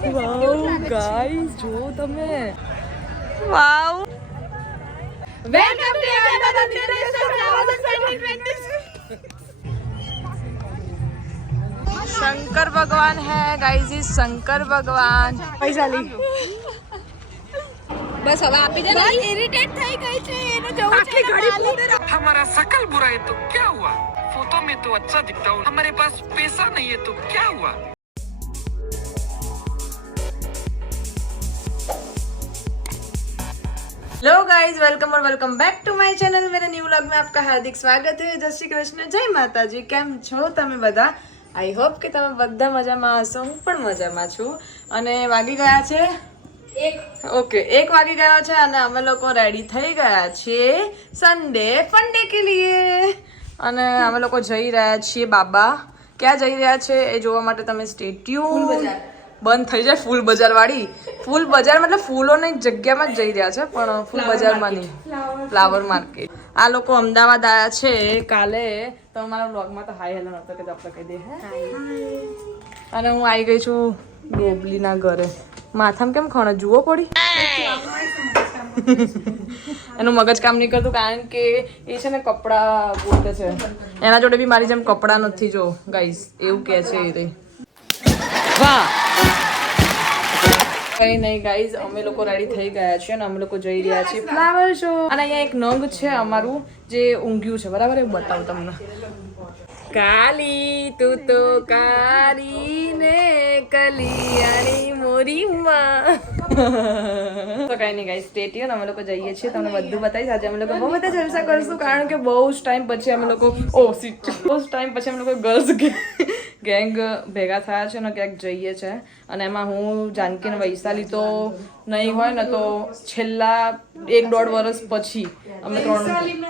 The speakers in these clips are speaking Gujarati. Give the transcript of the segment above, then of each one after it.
વાવ ગાઈસ જો તમે wow welcome to Ahmedabad international flower show 2026 Shankar भगवान है गाइस इस शंकर भगवान वैशाली बस अब आप इधर इरिटेट થઈ ગઈ છે એનો જવું છે हमारा सकल बुरा है तो क्या हुआ फोटो में तो अच्छा दिखता हूँ हमारे पास पैसा नहीं है तो क्या हुआ हेलो गाइस वेलकम और welcome back to my channel मेरे न्यू व्लॉग में आपका हार्दिक स्वागत है जय श्री कृष्ण जय माताजी केम છો તમે બધા आई होप કે તમે બધા મજામાં હશો હું પણ મજામાં છું અને વાગી ગયા છે ઓકે 1 વાગી ગયો છે અને અમે લોકો રેડી થઈ ગયા છીએ સન્ડે ફંડે કે લીએ અને અમે લોકો જઈ રહ્યા છીએ બાબા ક્યાં જઈ રહ્યા છે એ જોવા માટે તમે સ્ટે ટ્યુન બંધ થઈ જાય ફૂલ બજાર વાળી ફૂલ બજાર મતલબ ફૂલોની જગ્યામાં જ જઈ રહ્યા છે પણ ફૂલ બજારમાં નહીં ફ્લાવર માર્કેટ આ લોકો અમદાવાદ આવ્યા છે કાલે તો મારા વ્લોગમાં તો હાય હેલો નતો કે આપણે કહી દે હે અને હું આવી ગઈ છું ગોબલીના ઘરે માથામાં કેમ ખણ જુઓ પડી એનું મગજ કામ નહીં કરતું કારણ કે એ છે ને કપડાં ગોતે છે એના જોડે બી મારી જેમ કપડાં નથી જો ગાઈસ એવું કહે છે એ વાહ કઈ નહીં ગાઈઝ અમે લોકો રેડી થઈ ગયા છીએ અને અમે લોકો જઈ રહ્યા છીએ ફ્લાવર શો અને અહીંયા એક નંગ છે અમારું જે ઊંઘ્યું છે બરાબર એ બતાવું તમને કાલી તું તો કાળી ને કલિયાણી મોરીમાં તો કઈ નહીં ગાઈઝ સ્ટે ટ્યુન અમે લોકો જઈએ છીએ તમને બધું બતાવીશ આજે અમે લોકો બહુ બધા જલસા કરશું કારણ કે બહુ જ ટાઈમ પછી અમે લોકો બહુ જ ટાઈમ પછી અમે લોકો ગર્લ્સ ગેંગ ભેગા થયા છે ને ક્યાંક જઈએ છે અને એમાં હું જાનકી ને વૈશાલી તો નહીં હોય ને તો છેલ્લા 1-1.5 વર્ષ પછી અમે ત્રણ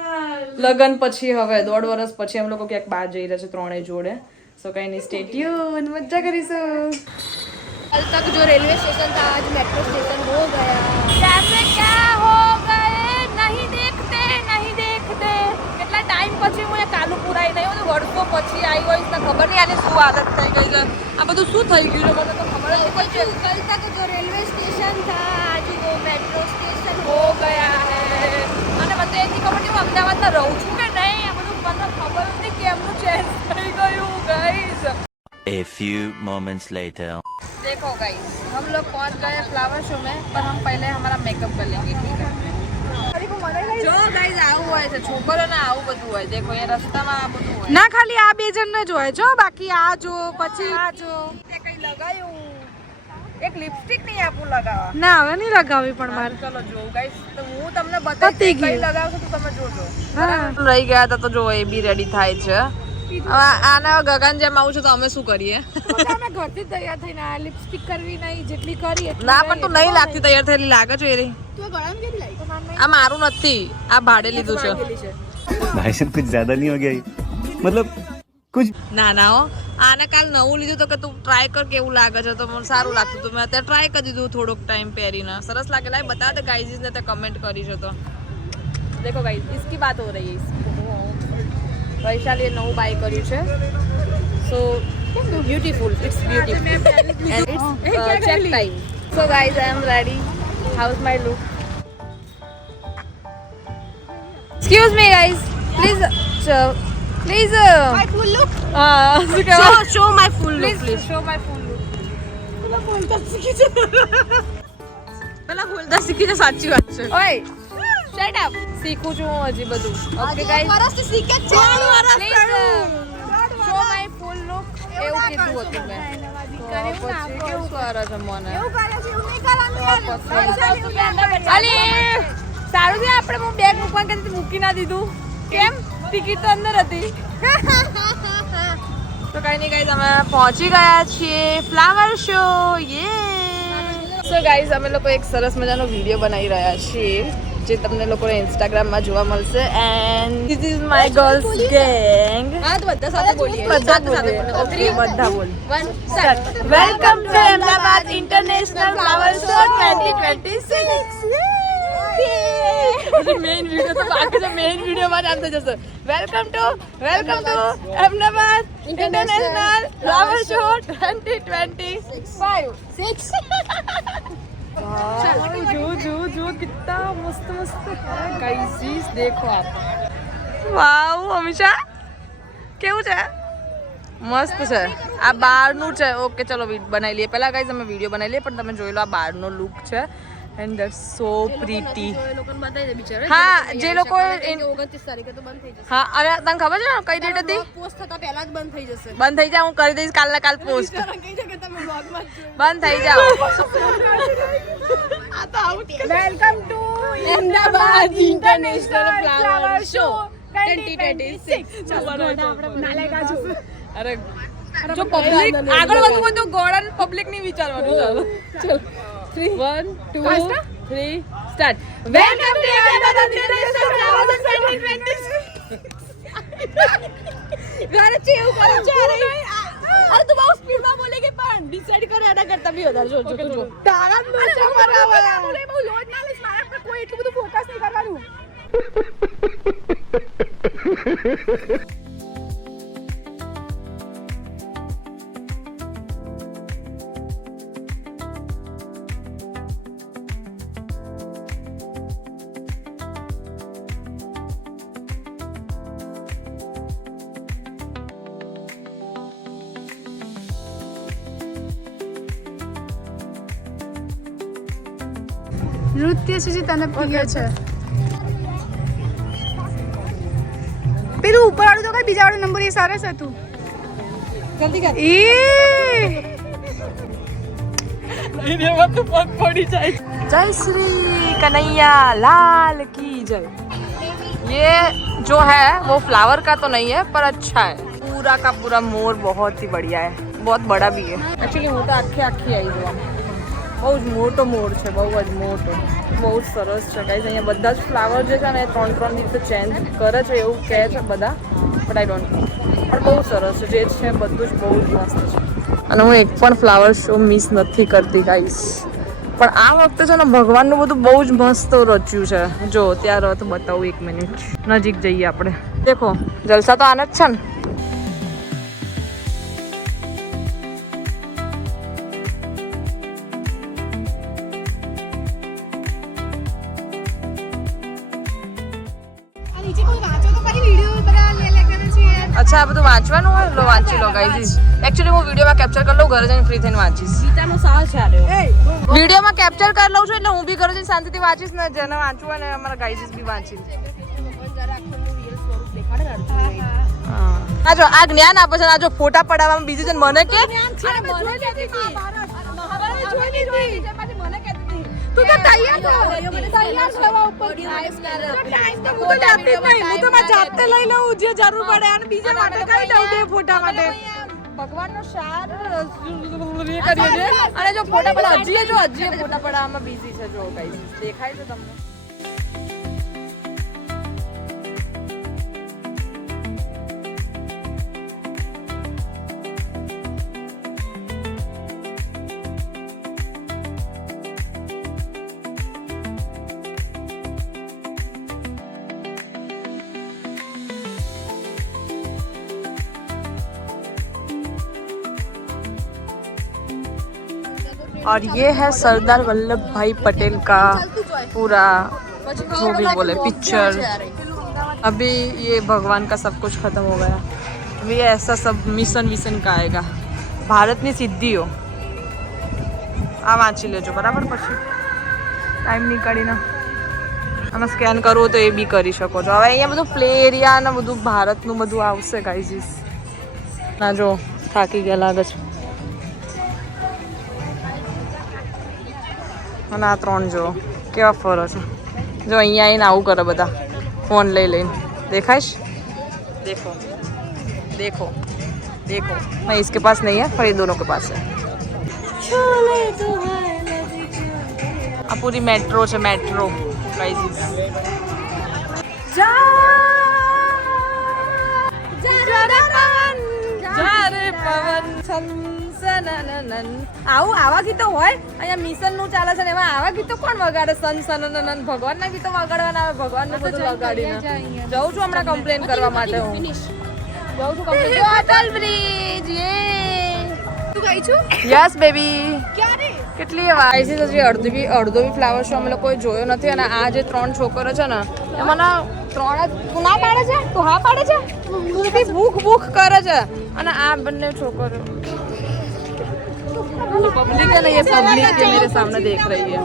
લગ્ન પછી હવે 1.5 વર્ષ પછી અમે લોકો ક્યાંક બહાર જઈ રહ્યા છે ત્રણેય જોડે સો કઈ નહીં સ્ટે ટ્યુન મજા કરીશું कल तक जो रेलवे स्टेशन था आज मेट्रो स्टेशन हो गया कैसे क्या हो गए नहीं देखते કેટલા ટાઈમ પછી હું કાલુ પુરાઈ નહીં બધું વર્ષો પછી આવી હોય તો ખબર નહીં આને શું આદત થઈ ગઈ છે આ બધું શું થઈ ગયું છે મને તો ખબર જ નહીં कल तक जो रेलवे स्टेशन था आज वो मेट्रो स्टेशन હો ગયા હે અને મને એની ખબર નહીં હું અમદાવાદમાં રહું છું કે નહીં આ બધું મને ખબર જ નહીં કેમનું ચેન્જ થઈ ગયું guys A few moments later. देखो गाइस हम लोग पहुंच गए फ्लावर शो में पर हम पहले हमारा मेकअप कर लेंगे ठीक है જો ગાઈસ આવું હોય છે છોકરોને આવું બધું હોય દેખો એ રસ્તામાં આ બધું હોય ના ખાલી આ બે જણ ને જ હોય છો બાકી આ જો પછી આ જો તે કઈ લગાયું એક લિપસ્ટિક નહીં આપું લગાવવા ના હવે નહીં લગાવી પણ મારે ચલો જો ગાઈસ તો હું તમને બતાવી કઈ લગાવશો તો તમે જોજો રહી ગયા હતા તો જો એ બી રેડી થાય છે આને ગગન જેમ આવું છે તો અમે શું કરીએ અમે ઘરથી તૈયાર થઈને આ લિપસ્ટિક કરવી નહીં જેટલી કરી ના પણ તું નહીં લાગતી તૈયાર થયેલી લાગે છે એ રહી તું ગળામાં કેવી લાગી આ મારું નથી આ ભાડે લીધું છે भाई साहब कुछ ज्यादा नहीं हो गया ये? मतलब कुछ ના ના હો આને કાલ નવું લીધું તો કે તું ટ્રાય કર કેવું લાગે છે તો મને સારું લાગતું તો મેં અત્યારે ટ્રાય કરી દીધું થોડોક ટાઈમ પહેરીને સરસ લાગે લાય બતા દે ગાઈઝ ને તે કમેન્ટ કરી છે તો દેખો ગાઈઝ इसकी बात हो रही है વૈશાલીએ નવું બાય કર્યું છે so beautiful it's beautiful and it's check time so guys I am ready how is my look Excuse me guys, please My full look show my full look please. show my full look પેલા બોલતા શીખી છે સાચી વાત છે ઓય શટ અપ શીખું છું હું હજી બધું ઓકે ગાઈસ વરસથી શીખે જ છે show my full look એવું કીધું હતું મેં પછી કેવું કરે છે મને એવું કરે છે એવું નહીં કરવાનું અલી સારું છે આપણે હું બેગ મૂકવા કે મૂકી ના દીધું કેમ ટિકિટ તો અંદર હતી તો કઈ નહીં ગાઈઝ અમે પહોંચી ગયા છીએ ફ્લાવર શો યે સો ગાઈઝ અમે લોકો એક સરસ મજાનો વિડીયો બનાવી રહ્યા છીએ જે તમને લોકોને ઇન્સ્ટાગ્રામમાં જોવા મળશે and this is my girls gang હા તો બધા સાથે બોલીએ ઓકે બધા બોલ welcome to Ahmedabad international flower show 2026 main video તો બાકી છે મેઇન વિડિયો માં આમ થઈ જશે welcome to Ahmedabad international flower show 2025 जो कितना मस्त मस्त है गाइस देखो आप वाव अमीषा કેવું છે મસ્ત છે આ બહારનું છે ઓકે ચલો બનાવી લઈએ પહેલા ગાઈસ અમે વિડીયો બનાવી લઈએ પણ તમે જોઈ લો આ બહારનો લુક છે એન્ડ ધેટ્સ સો પ્રીટી હા જે લોકો 29 તારીખે તો બંધ થઈ જશે હા અરે તને ખબર છે કઈ ડેટ હતી પોસ્ટ થતા પહેલા જ બંધ થઈ જશે બંધ થઈ જાય હું કરી દઈશ કાલના કાલ પોસ્ટ કઈ છે કે તમે બ્લોગમાં બંધ થઈ જાઓ welcome to Ahmedabad international flower show 2026 નાલેકા છો અરે જો પબ્લિક આગળ વધવું હોય તો ગોળન પબ્લિક ની વિચારવાનું ચાલો ચલો 3 1 2 3 start welcome to Ahmedabad international flower show 2026 ઘરે છે એવું કરે છે અરે તું બહુ સ્પીડ માં બોલેગી પણ ડિસાઈડ કરે એના કરતા બી વધારે જો તારા નો ચમરા બોલે બહુ લોડ ના લઈશ મારા પર કોઈ એટલું બધું ફોકસ નહીં કરવાનું નૃત્ય સુધી તને પ્રિય છે પેલું ઉપર વાળું તો કઈ બીજા વાળો નંબર એ સરસ હતું જલ્દી કર એ जय श्री कन्हैया लाल की जय ये जो है वो फ्लावर का तो नहीं है पर अच्छा है पूरा का पूरा मोर बहुत ही बढ़िया है बहुत बड़ा भी है एक्चुअली હું તો આખી આવી જોવા બહુ જ મોટો મોર છે બહુ જ મોટો બહુ જ સરસ છે ગાઈસ અહીંયા બધા જ ફ્લાવર જે છે ને 3-3 દિવસે ચેન્જ કરે છે એવું કહે છે બધા બટ આઈ ડોન્ટ નો પણ બહુ સરસ છે જે છે બધું જ બહુ જ મસ્ત છે અને હું એક પણ ફ્લાવર શો મિસ નથી કરતી ગાઈસ પણ આ વખતે છે ને ભગવાનનું બધું બહુ જ મસ્ત રચ્યું છે જો ત્યાં રથ બતાવું 1 મિનિટ નજીક જઈએ આપણે દેખો જલસા તો આને જ છે ને નીચે કોઈ વાંચો તો કરી વિડિયો બધા લે કરે છે અચ્છા આ બધું વાંચવાનું હોય લો વાંચી લો ગાઈસ એકચ્યુઅલી હું વિડીયોમાં કેપ્ચર કરી લઉં ઘરે જઈને ફ્રી થઈને વાંચીશ ગીતાનો સાલ છે આ વિડીયોમાં કેપ્ચર કરી લઉં છું એટલે હું બી ઘરે જઈને શાંતિથી વાંચીશ ને જેને વાંચવું હોય ને અમારા ગાઈસ બી વાંચીશ આ જો આ જ્ઞાન આપે છે આ જો ફોટા પડાવવામાં બીજું છે મને કે તું તો તૈયાર થો તૈયાર થવા ઉપર ટાઈમ તો હું તો જાતે જ નહીં હું તો માં જાતે લઈ લઉં જે જરૂર પડે અને બીજા માટે કઈ દઉં બે ફોટા માટે ભગવાનનો શાર કરીએ છે અને જો ફોટા પડા હજી ફોટા પડાવવામાં બિઝી છે જો ગાઈસ દેખાય છે તમને और ये है सरदार वल्लभ भाई पटेल का पूरा जो भी बोले पिक्चर अभी ये भगवान का सब कुछ खत्म हो गया अभी ऐसा सब मिशन विशन का आएगा ભારતની સિદ્ધિઓ આ વાંચી લેજો બરાબર પછી ટાઈમ નીકાળીને આમાં સ્કેન કરવું તો એ બી કરી શકો છો હવે અહીંયા બધું પ્લે એરિયા ને બધું ભારતનું બધું આવશે ગાઈઝ ના જો થાકી ગયા લાગે છે અને આ 3 જો કેવા ફરો છે જો અહીંયા આવીને આવું કરે બધા ફોન લઈ લઈને દેખાશ देखो देखो देखो मैं इसके पास नहीं है पर ये दोनों के पास है आ पूरी मेट्रो है मेट्रो गाइस આવું આવા ગીતો હોય અહીંયા મિશન નું ચાલે છે ને એમાં આવા ગીતો કોણ વગાડે સન સન ભગવાન ના ગીતો વગાડવાના આવે ભગવાન નું બધું વગાડીને જઉં છું હમણાં કમ્પ્લેન કરવા માટે હું જાઉં છું કમ્પ્લીટ અટલ બ્રિજ તું ગઈ છું યસ બેબી ક્યારે કેટલી વાર હજી અડધો બી ફ્લાવર શો અમે લોકોએ જોયો નથી અને આ જે 3 છોકરો છે ને એમાંના 3 તું ના પાડે છે તું હા પાડે છે તું બી ભૂખ કરે છે અને આ બંને છોકરો पब्लिक है ना ये पब्लिक के मेरे सामने देख रही है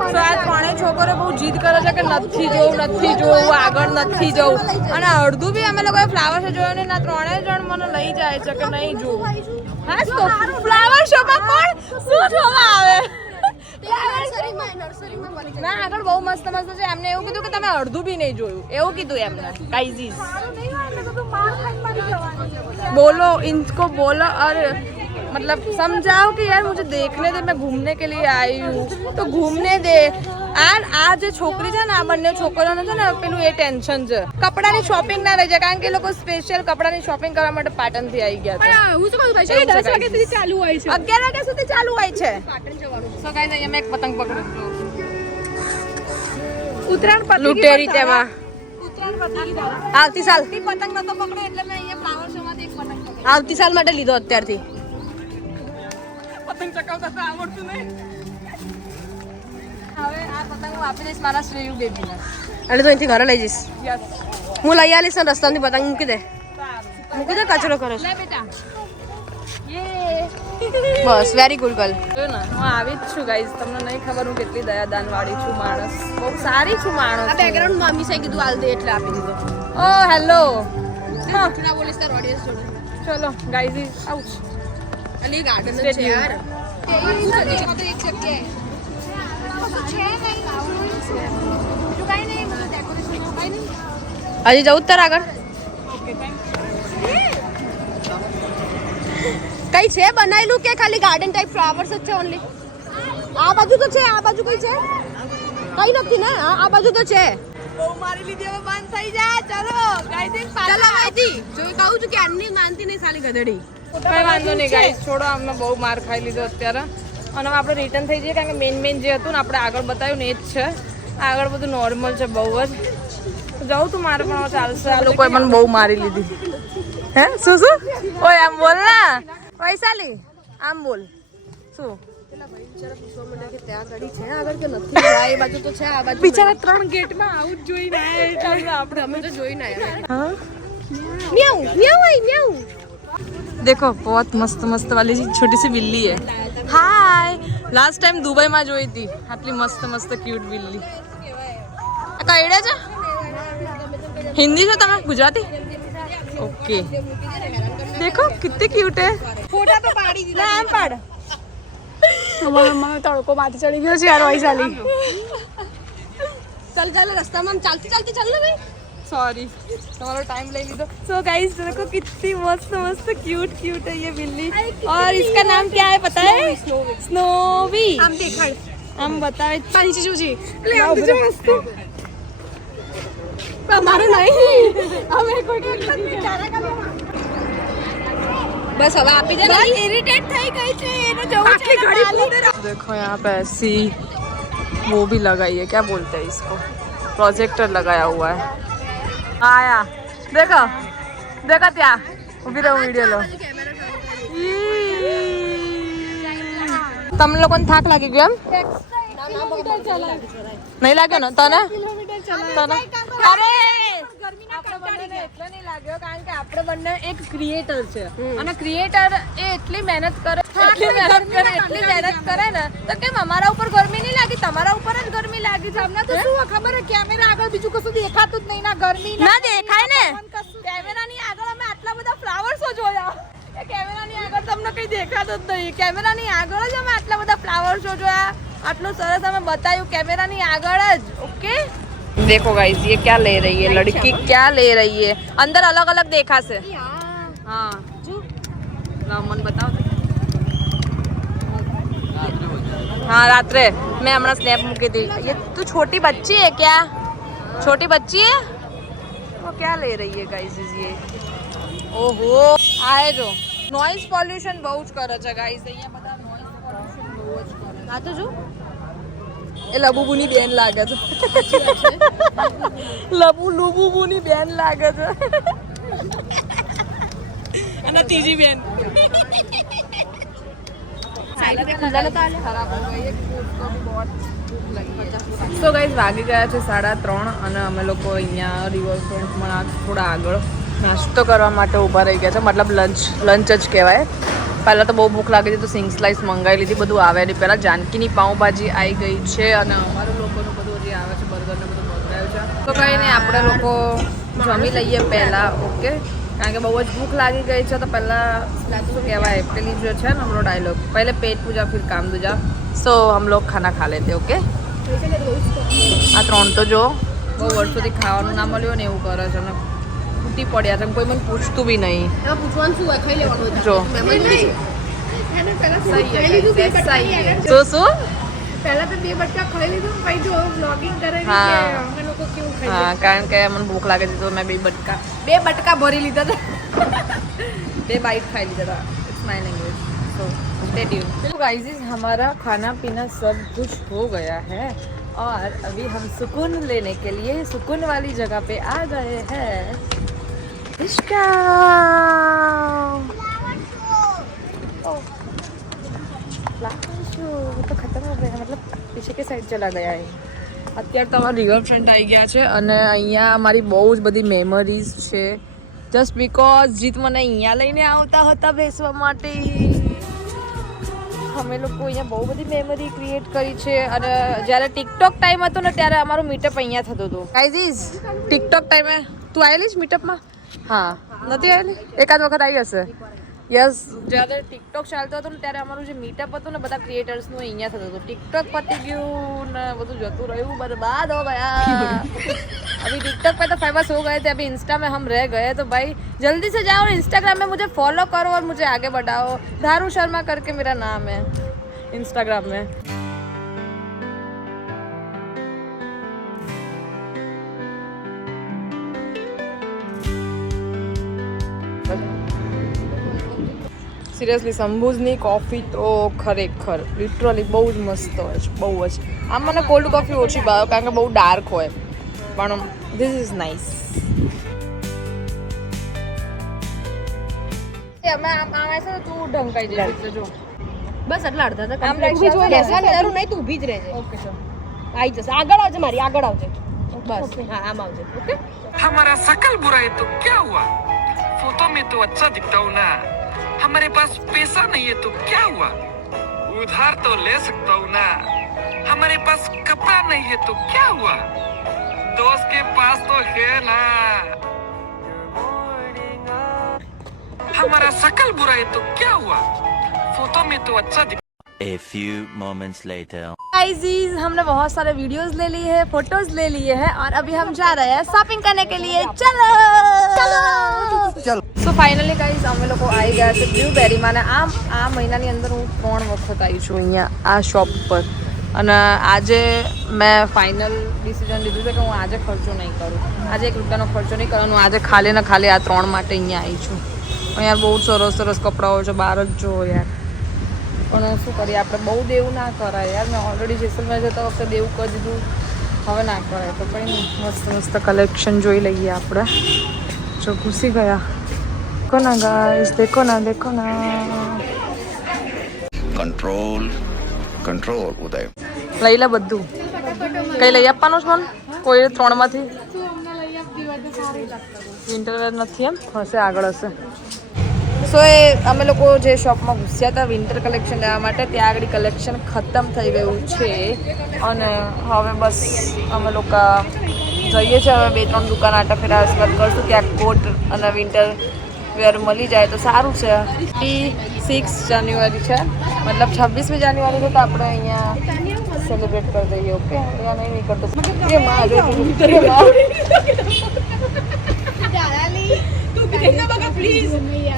तो આ 3 છોકરો બહુ જીદ કરે છે કે નથી જોવું આગળ નથી જવું અને અડધું બી અમે લોકોએ ફ્લાવર શો જોયો ને ના 3 જણ મને લઈ જાય છે કે નહીં જોવું હા તો ફ્લાવર શો માં કોણ શું જોવા આવે ના આગળ બહુ મસ્ત છે એમને એવું કીધું કે તમે અડધું બી નહીં જોયું એવું કીધું એમને ગાઈઝીસ बोलो इनको बोलो और मतलब समझाओ कि यार मुझे देखने दे मैं घूमने के लिए आई हूँ तो घूमने दे यार આ જે છોકરી છે ને આ બંને છોકરાઓને છે ને પેલું એ ટેન્શન છે કપડાની શોપિંગ ના રહી જાય કારણ કે એ લોકો સ્પેશિયલ કપડાની શોપિંગ કરવા માટે પાટણથી આવી ગયા છે હું શું કહું ભાઈ 10 વાગ્યા સુધી ચાલુ હોય છે 11 વાગ્યા સુધી ચાલુ હોય છે પાટણ જવાનું સો ગાઈસ અહીંયા મેં એક પતંગ પકડું ઉત્તરાયણ પતી લૂંટેરી તેમાં આવતી સાલ પતંગ નતો પકડ્યો એટલે મેં અહીંયા ફ્લાવર શો માંથી એક પતંગ પકડી આવતી સાલ માટે લીધો અત્યારથી પતંગ ચકાવતા તો આવડતું નહીં હવે આ પતંગ હું આપી દઈશ મારા શ્રેયુ બેબીને એટલે તો અહીંથી ઘરે લઈ જઈશ યસ હું લઈ આવીશ ને રસ્તામાંથી પતંગ મૂકી દે કચરો કરે છે લે બેટા બસ વેરી ગુડ ગર્લ જો ને હું આવી જ છું ગાઈઝ તમને નહીં ખબર હું કેટલી દયાદાન વાળી છું માણસ બહુ સારી છું માણસ આ બેકગ્રાઉન્ડ મમ્મી સે કીધું હાલ દે એટલે આપી દીધો ઓ હેલો ના બોલીશ તાર ઓડિયન્સ જોડે ચલો guys ouch Ali garden Stay છે યાર હજી જવું તાર આગળ કઈ છે બનાવેલું કે ખાલી ગાર્ડન ટાઈપ ફ્લાવર્સ જ છે ઓનલી આ બાજુ તો છે આ બાજુ કઈ છે કઈ નથી ને આ બાજુ તો છે બહુ મારી લીધી હવે બંધ થઈ જા ચલો ગાઈઝ ચાલો ભાઈથી જો કહું છું કે આની માનતી નહીં ખાલી ગધેડી કઈ વાંધો નહીં ગાઈઝ છોડો અમને બહુ માર ખાઈ લીધો અત્યારે અને હવે આપણે રિટર્ન થઈ જઈએ કારણ કે મેન જે હતું ને આપણે આગળ બતાવ્યું ને એ જ છે આગળ બધું નોર્મલ છે બહુ જ જાઉં તું મારે પણ ચાલશે આ લોકોએ મને બહુ મારી લીધી હે શું ઓય આમ બોલ ના વૈશાલી આમ બોલ શું બિચારા 3 ગેટમાં આઉટ જોઈને આયા આપણે અમે તો જોઈને આયા म्याऊ म्याऊ आई म्याऊ देखो बहुत मस्त मस्त वाली छोटी सी बिल्ली है हाय लास्ट टाइम दुबई में જોઈ હતી આટલી મસ્ત મસ્ત ક્યુટ બિલ્લી આ કઈડે છે हिंदी છે તમે ગુજરાતી ओके देखो कितनी क्यूट है ફોટા તો પાડી દીધા નામ પાડ મને તડકો માથે ચડી ગયો છે યાર વૈશાલી ચાલ રસ્તામાં ચાલતી ચાલ ને ભાઈ सॉरी तुम्हारा टाइम ले लीजिए सो गाइस देखो कितनी मस्त मस्त क्यूट क्यूट है ये बिल्ली और इसका नाम क्या है पता है स्नोवी આમ દેખાડ हम बताए પાણી છે જોજી એટલે આમ તો મસ્ત અમારું નહીં અમે કોઈ બસ હવે આપી દે ને ઇરિટેટ થઈ ગઈ છે એનો જવું છે देखो यहाँ पे ऐसी वो भी लगाई है क्या बोलते हैं इसको प्रोजेक्टर लगाया हुआ है आया देखो देखो त्या उभी रहो वीडियो लो तम लोगों थाक लागी गयो एम नहीं लागे ना तने तने अरे એટલે નહીં લાગ્યો કારણ કે આપણે બંને એક ક્રિએટર છે અને ક્રિએટર એ એટલી મહેનત કરે ને તો કેમ અમારા ઉપર ગરમી નહીં લાગી તમારા ઉપર જ ગરમી લાગી છે અમને તો શું ખબર છે કેમેરા આગળ બીજું કશું દેખાતું જ નહીં ના ગરમી ના દેખાય ને કેમેરાની આગળ અમે આટલા બધા ફ્લાવર્સો જોયા એ કેમેરાની આગળ તમને કઈ દેખાતું જ નહીં કેમેરાની આગળ જ અમે આટલા બધા ફ્લાવર્સો જોયા આટલું સરસ અમે બતાવ્યું कैमराની આગળ જ ओके देखो गाइस ये क्या ले रही है लड़की क्या ले रही है अंदर अलग अलग देखा से हाँ मन बताओ हाँ रात्रे मैं हमारा स्नैप मूकी थी ये तू छोटी बच्ची है क्या छोटी बच्ची है वो क्या ले रही है गाइस ये ओहो आए जो नॉइज पॉल्यूशन बहुत करे છે गाइस અહીંયા બધા નોઇઝ પોલ્યુશન બહુ જ કરે આ તો જો એ લબુબુની બેન લાગે છે લુબુબુની બેન લાગે છે અને ત્રીજી બેન તો ગાઈઝ વાગી ગયા છે 3:30 અને અમે લોકો અહીંયા રિવરફ્રન્ટમાં થોડા આગળ નાસ્તો કરવા માટે ઊભા રહી ગયા છે. મતલબ લંચ જ કહેવાય. પહેલાં તો બહુ ભૂખ લાગી હતી તો સિંગ સ્લાઇસ મંગાવી લીધી. બધું આવે નહીં. પહેલાં જાનકીની પાઉંભાજી આવી ગઈ છે અને અમારું લોકોનું બધું જે આવે છે બર્ગરને બધું મંગાવ્યું છે. તો કંઈ નહીં, આપણે લોકો જમી લઈએ પહેલાં. ઓકે, કારણ કે બહુ જ ભૂખ લાગી ગઈ છે. તો પહેલાં શું કહેવાય પેલી જો છે ને આપણો ડાયલોગ, પહેલે પેટ પૂજા ફિર કામ દૂજા. સો હમ લોગ ખાના ખા લેતે. ઓકે, આ 3 તો જો બહુ વર્ષોથી ખાવાનું ના મળ્યું ને એવું કરે છે ને તૂટી પડ્યા છે. કોઈ મને પૂછતું બી નહીં. પૂછવાનું શું હોય, ખાઈ લેવાનું જો શું પહેલા તો 2 બટકા ખાઈ લીધું પછી જો વ્લોગિંગ કરે હા. કે અમે લોકો કેવું ખાઈ હા, કારણ કે મને ભૂખ લાગે છે તો મેં 2 બટકા ભરી લીધા હતા. 2 બાइट खाई लिया था. It's my language. So stay tune. तो गाइस, हमारा खाना पीना सब कुछ हो गया है और अभी हम सुकून लेने के लिए सुकून वाली जगह पे आ गए हैं. इसका तो खत्म हो गया, मतलब पीछे के साइड चला गया है. અત્યારે તો અમારા રિવરફ્રન્ટ આવી ગયા છે અને અહીંયા અમારી બહુ જ બધી મેમરીઝ છે. જસ્ટ બીકોઝ જીત મને અહીંયા લઈને આવતા હતા બેસવા માટે. અમે લોકો અહીંયા બહુ બધી મેમરી ક્રિએટ કરી છે. અને જ્યારે ટિકટોક ટાઈમ હતો ને ત્યારે અમારું મીટઅપ અહીંયા થતું હતું. ગાઈઝ, ટિકટોક ટાઈમે તું આવેલી મીટઅપમાં? હા, નથી આવેલી? એકાદ વખત આવી હશે. યસ, જ્યારે ટિકટોક ચાલતો હતો ને ત્યારે અમારું જે મીટઅપ હતું ને બધા ક્રિએટર્સનું અહીંયા થતું હતું. ટિકટોક પતી ગયું ને બધું જતું રહ્યું, બરબાદ હો ગયા. अभी टिकटॉक पे तो फेमस हो गए थे, अभी इंस्टा में हम रह गए. तो भाई जल्दी से जाओ और इंस्टाग्राम में मुझे फॉलो करो और मुझे आगे बढ़ाओ. धारू शर्मा करके मेरा नाम है इंस्टाग्राम में. સિરિયસલી શંભુઝની કોફી તો ખરેખર લિટરલી બહુ જ મસ્ત હોય છે. બહુ જ. આમ મને કોલ્ડ કોફી ઓછી ભાવે કારણ કે બહુ ડાર્ક હોય, પણ ધીસ ઇઝ નાઇસ. અમે આમ આવે છે તું ઢંકાઈ જઈશ. જો બસ એટલા અડધા આમ રાખી જો. બેસવાની જરૂર નહીં, તું ઊભી જ રહેજે. ઓકે ચલ, આવી જશે. આગળ આવજે, મારી આગળ આવજે. બસ હા, આમ આવજે. ઓકે, हमारा शकल बुरा है तो क्या हुआ, फोटो में तो अच्छा दिखता हूँ ना. हमारे पास पैसा नहीं है तो क्या हुआ, उधार तो ले सकता हूँ ना. हमारे पास कपड़ा नहीं है तो क्या हुआ, दोस्त के पास तो है ना. हमारा शकल बुरा है तो क्या हुआ, फोटो में तो अच्छा दिख. A few moments later. Guys, हमने बहुत सारे वीडियोस ले लिए हैं, फोटोज ले लिए हैं और अभी हम जा रहे हैं शॉपिंग करने के लिए. चलो चलो. સો ફાઇનલી ગાઈઝ અમે લોકો આવી ગયા છે બ્લુબેરીમાં. અને આ મહિનાની અંદર હું 3 વખત આવી છું અહીંયા આ શોપ પર. અને આજે મેં ફાઇનલ ડિસિઝન લીધું છે કે હું આજે ખર્ચો નહીં કરું. આજે 1 રૂપિયાનો ખર્ચો નહીં કરવાનો. આજે ખાલી ને ખાલી આ 3 માટે અહીંયા આવી છું. અહીંયા બહુ સરસ સરસ કપડાઓ છે, બહાર જ જો યાર. પણ શું કરીએ, આપણે બહુ દેવું ના કરાય યાર. મેં ઓલરેડી જેસલમેર જતા વખતે દેવું કરી દીધું, હવે ના કરાય. તો કંઈ નહીં, મસ્ત મસ્ત કલેક્શન જોઈ લઈએ આપણે. જો ઘૂસી ગયા. देखो ना गाइस, देखो ना. Control. Control, Uday. લઈ લે બધું. કઈ લઈ આપવાનું છે મને? કોઈ 3 માંથી? વિન્ટરવેર નથી એમ? હશે, આગળ હશે. સો એ અમે લોકો જે શોપમાં ઘૂસ્યા હતા વિન્ટર કલેક્શન લેવા માટે, ત્યાં આગળ કલેક્શન ખતમ થઈ ગયું છે. અને હવે બસ અમે લોકો જઈએ છીએ. હવે 2-3 દુકાન આટા ફેરા કરશું, ક્યાંક કોટ અને વિન્ટર વેર મળી જાય તો સારું છે. 6 જાન્યુઆરી છે, મતલબ 26મી જાન્યુઆરી છે. તો આપણે અહીંયા સેલિબ્રેટ કરી દઈએ. ઓકે, અહીંયા નહીં નીકળતો.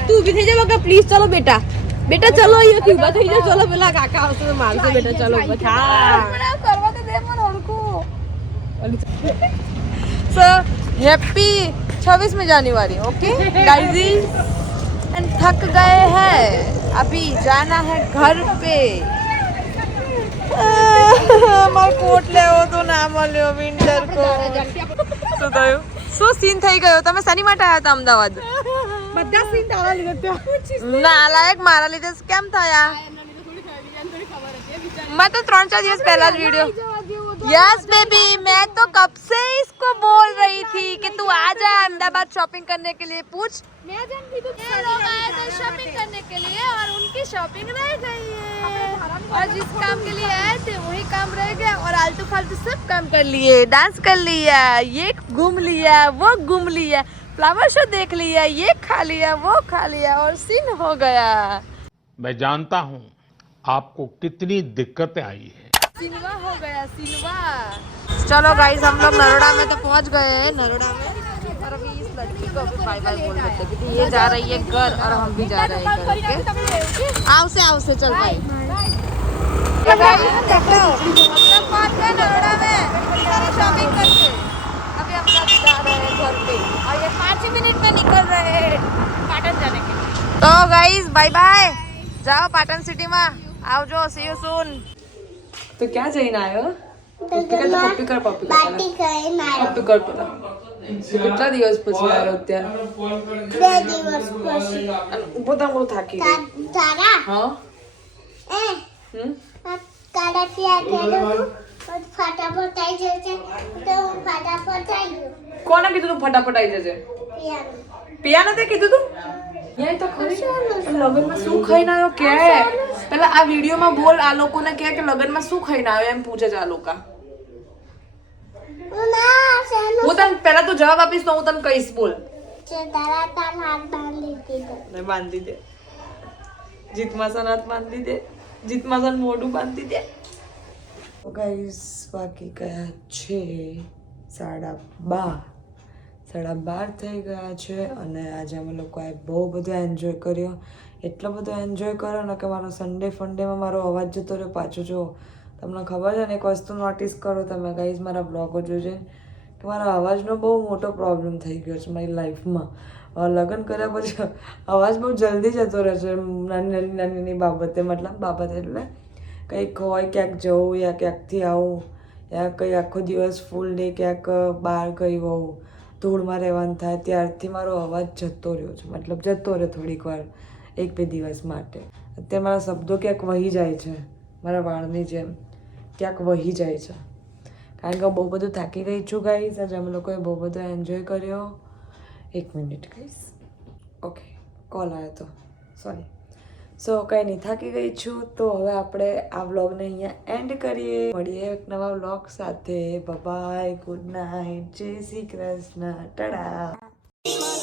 તું ઊભી થઈ જા બકા પ્લીઝ. ચલો બેટા, બેટા ચલો અહીંયાથી ઊભા થઈ જાઓ. ચલો પેલા કાકા આવશે તો મારશે. બેટા ચલો ઊભા. કરવા તો દે મને ઓળખું. સો હેપી 26મી જાન્યુઆरी. ओके गाइस, थक गए हैं, अभी जाना है घर पे. મારો કોટ લેવો તો ના મળ્યો વિન્ટર કોટ. શું થયું? શું સીન થઈ ગયો? તમે શેની માટે આવ્યા હતા અમદાવાદ? બધા સીન તારા લીધે ત્યાં નાલાયક મારા લીધે કેમ થયા मैं तो 3-4 दिवस पहला वीडियो यस बेबी मैं तो कब से इसको बोल रही थी कि तू आ जा अहमदाबाद शॉपिंग करने के लिए पूछ ये लोग आए थे शॉपिंग करने के लिए और उनकी शॉपिंग रह गई है और जिस काम के लिए आए थे वही काम रह गया और आलतू फालतू सब काम कर लिए डांस कर लिया ये घूम लिया वो घूम लिया फ्लावर शो देख लिया ये खा लिया वो खा लिया और सीन हो गया मैं जानता हूँ आपको कितनी दिक्कतें आई है सिनवा हो गया सिनवा चलो गाइस हम लोग नरोड़ा में तो पहुंच गए हैं नरोड़ा में और अभी इस लड़की को अभी बाय बाय बोल देते क्योंकि ये जा रही है घर और हम भी जा रहे हैं घर के आओ से चल भाई नरोड़ा में शॉपिंग करके अभी हम लोग जा रहे हैं घर पे और ये 5 मिनट में निकल रहे हैं पाटन जाने के लिए तो गाइस बाय बाय जाओ पाटन सिटी में આવજો see you soon તો ક્યાં જઈને આવ્યો પપ્પી કર પેલા કેટલા દિવસ પછી આવ્યો અત્યારે 2 દિવસ પછી ઉભો તો હું થાકી ગઈ તારા હા કાડાથી આ ગયેલું ફટાફટ આવી જશે તો ફટાફટ આવી ગયું કોને કીધું તું ફટાફટ આવી જશે પિયાનો તે કીધું તું યાર તો ખરી લગનમાં શું ખાઈને આવ્યો કે પેલા આ વિડીયોમાં બોલ આ લોકોને કે લગનમાં શું ખાઈને આવ્યો એમ પૂછે છે આ લોકો હું તને પેલા તું જવાબ આપીશ તો હું તને કહીશ બોલ તારા હાથ બાંધી દીધો બાંધી દે જીતમાસન હાથ બાંધી દે જીતમાસન મોઢું બાંધી દે ગાઈસ બાકી ગયા છે 12:30 થઈ ગયા છે અને આજે અમે લોકોએ બહુ બધો એન્જોય કર્યો એટલો બધો એન્જોય કર્યો ને કે મારો સન્ડે ફંડેમાં મારો અવાજ જતો રહ્યો પાછો જો તમને ખબર છે ને એક વસ્તુ નોટિસ કરો તમે ગાઈઝ મારા બ્લોગો જોજો કે મારા અવાજનો બહુ મોટો પ્રોબ્લેમ થઈ ગયો છે મારી લાઈફમાં લગ્ન કર્યા પછી અવાજ બહુ જલ્દી જતો રહે છે નાની બાબતે મતલબ બાબત એટલે કંઈક હોય ક્યાંક જવું યા ક્યાંકથી આવું યા કંઈ આખો દિવસ ફૂલ ડે ક્યાંક બહાર ગઈ હોઉં ધૂળમાં રહેવાનું થાય ત્યારથી મારો અવાજ જતો રહ્યો છે મતલબ જતો રહે થોડીક વાર 1-2 દિવસ માટે અત્યારે મારા શબ્દો ક્યાંક વહી જાય છે મારા વાળની જેમ ક્યાંક વહી જાય છે કારણ કે બહુ બધું થાકી ગઈ છું ગાઈસ આજે અમે લોકોએ બહુ બધો એન્જોય કર્યો 1 મિનિટ ગાઈસ ઓકે કોલ આવ્યો તો સોરી સો કંઈ નહીં થાકી ગઈ છું તો હવે આપણે આ વ્લોગને અહીંયા એન્ડ કરીએ મળીએ એક નવા વ્લોગ સાથે બાય ગુડ નાઇટ જય શ્રી કૃષ્ણ ટાટા